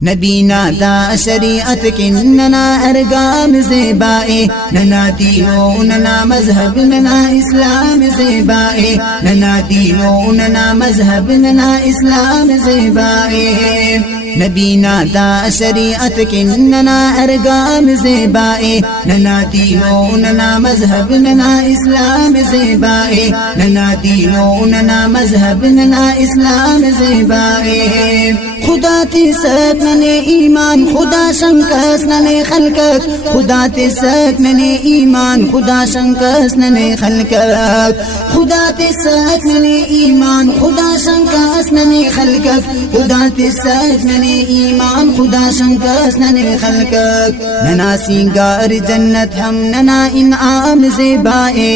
नबीना दा शरीयत की नना अरगाम ज़ेबाए, नना दीनो नना मजहब नना इस्लाम ज़ेबाए, नना दीनो नना मजहब नना इस्लाम ज़ेबाए। नबीना दा शरीयत की नना अरगाम ज़ेबाए, नना दीनो नना मजहब नना इस्लाम ज़ेबाए, नना दीनो नना मजहब नना इस्लाम ज़ेबाए। खुदा तिसत नने ईमान खुदा शंकस नने खलकत, खुदा तिसत नने ईमान खुदा शंकस नने खलकत, खुदा तिसत नने ईमान खुदा शंकस नने खलकत, खुदा तिसत नने ईमान खुदा शंकस नने खलकत। नना सिंगार जन्नत हम नना इनाम ज़ेबाए,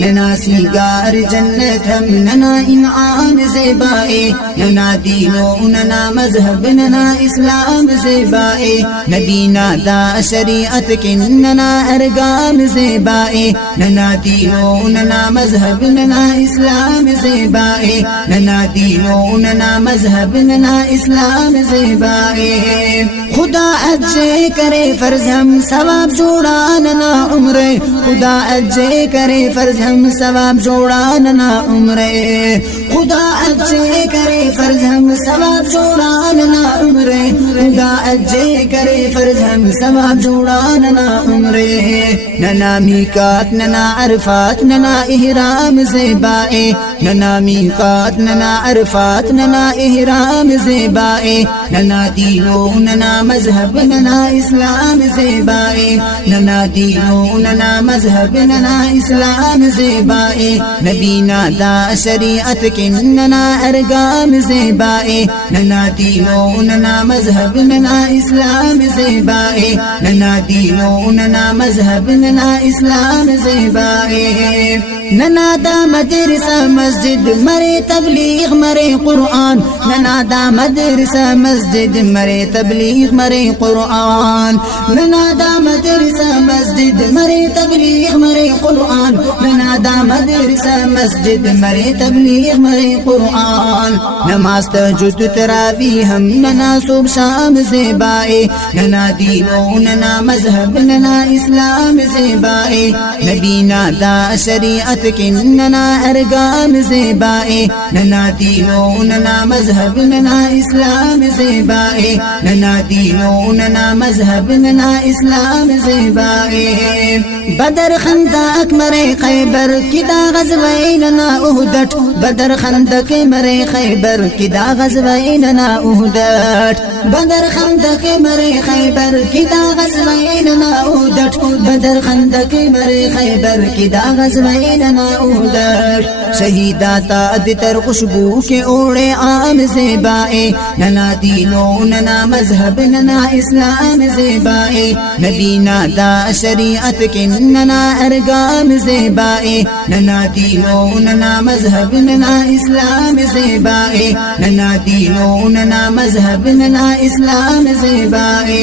नना सिंगार जन्नत हम नना इनाम ज़ेबाए, नना दीनो नना मजहब नना इस्लाम ज़ेबाए। नबीना दा शरीयत की नना अरगाम ज़ेबाए, नना दीनो नना मजहब नना इस्लाम ज़ेबाए, नना दीनो नना मजहब नना इस्लाम ज़ेबाए। खुदा अज्जे करे फर्ज हम सवाब जोड़ा नना उम्रे, खुदा अज्जे करे फर्ज हम सवाब जोड़ा नना उम्रे, खुदा अज्जे करे फर्ज हम सवाब जोड़ा नना उम्रे, खुदा अज्जे करे फर्ज हम सवाब जोड़ा नना उम्रे। नना मीकात नना अरफात नना इहराम ज़ेबाए, नना मीकात नना अरफात नना इहराम ज़ेबाए, नना दीनो नना मजहब नना इस्लाम ज़ेबाए, नना दीनो नना मजहब नना इस्लाम ज़ेबाए। नबीना दा शरीयत की नना अरगाम ज़ेबाए, नना दीनो नना मजहब नना इस्लाम ज़ेबाए, नना दीनो नना मजहब नना इस्लाम ज़ेबाए। नना दा मदरसा मस्जिद मरे तबलीग मरे कुरान, नना दा मदरसा मस्जिद मरे तबलीग मरे कुरान, नना दा मदरसा मस्जिद मरे तबलीग मरे कुरान, नना दा मदरसा मस्जिद मरे तबलीग मरे कुरान। नमाज तहज्जुद तरावी हम नना सुबह शाम ज़ेबाए, नना दीनो नना मजहब नना इस्लाम ज़ेबाए। नबीना दा शरीयत की नना अरगाम ज़ेबाए, नना दीनो नना मजहब नना इस्लाम ज़ेबाए, नना दीनो नना मजहब नना इस्लाम ज़ेबाए। बदर खंदक मरे खैबर किदा ग़ज़वे नना उहदट, बदर खंदक मरे खैबर किदा ग़ज़वे नना उहदट, बदर खंदक मरे खैबर किदा ग़ज़वे नना उहदट, बदर खंदक मरे खैबर किदा ग़ज़वे नना उहदट। शहीदा ताद तर खुशबू के ओढ़े आम ज़ेबाए, नना दीनो नना मजहब नना इस्लाम ज़ेबाए। नबीना दा शरीयत की नना अरगाम ज़ेबाए, नना दीनो नना मजहब नना इस्लाम ज़ेबाए, नना दीनो नना मजहब नना इस्लाम ज़ेबाए।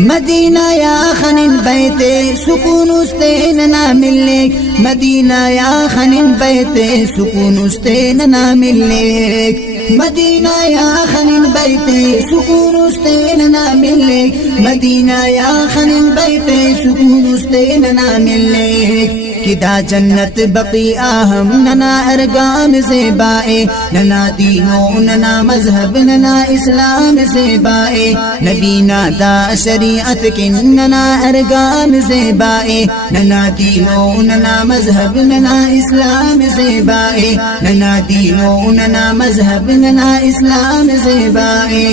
मदीना या खनिन बैते सुकून उस्ते नना मिलेक, मदीना या खनिन बैते सुकून उस्ते नना मिलेक, मदीना या खनिन बैते सुकून उस्ते नना मिलेक, मदीना या खनिन बैते सुकून उस्ते नना मिलेक। किदा जन्नत बक़िया हम नना अरगाम ज़ेबाए, नना दीनो नना मजहब नना इस्लाम ज़ेबाए। नबीना दा शरीयत की नना अरगाम ज़ेबाए, नना दीनो नना मजहब नना इस्लाम ज़ेबाए, नना दीनो नना मजहब नना इस्लाम ज़ेबाए।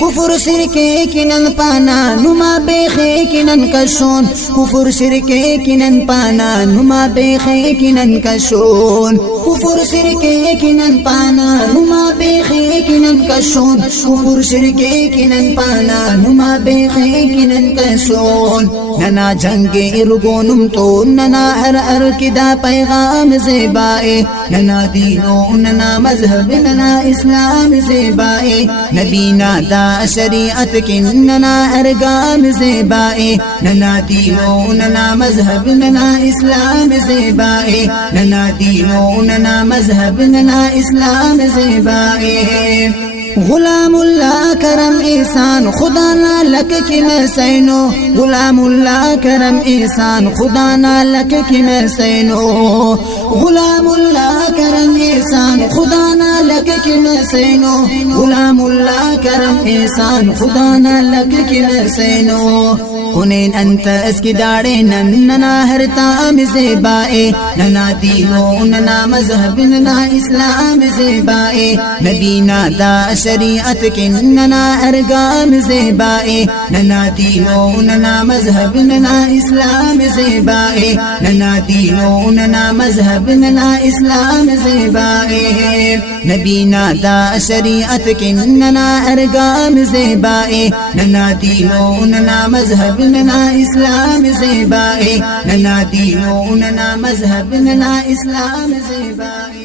कुफुर शिरके किनन पाना नुमा बेखे किनन कशोन, कुफुर शिरके किनन पाना नुमा बेखे किनन कशोन, कुफुर शिरके किनन पाना नुमा बेखे किनन कशोन, कुफुर शिरके किनन पाना नुमा बेखे किनन कशोन। नना जंगे इरगोनुम तो नना हर अर किदा पैगाम ज़ेबाए, नना दीनो नना मजहब नना इस्लाम ज़ेबाए। नबीना दा शरीयत की नना अरगाम ज़ेबाए, नना दीनो नना मजहब नना इस्लाम ज़ेबाए, नना दीनो नना मजहब नना इस्लाम ज़ेबाए। غلام اللہ کرم احسان خدا نہ لک کی میں سینو غلام اللہ کرم احسان خدا نہ لک کی میں سینو غلام اللہ کرم احسان خدا نہ لک کی میں سینو غلام اللہ کرم احسان خدا نہ لک کی میں سینو کنین انت اس کی داڑے ننا ہرتام زیبائے ننا دینو ننا مذہب ننا اسلام زیبائے نبینا دا شریعت کننا ارگام زیبائے ننا دینو ننا مذہب ننا اسلام زیبائے ننا دینو ننا مذہب ننا اسلام زیبائے نبینا دا شریعت کننا ارگام زیبائے ننا دینو ننا مذہب ننا اسلام زیبائے ننا دینو ننا مذہب ننا اسلام زیبائے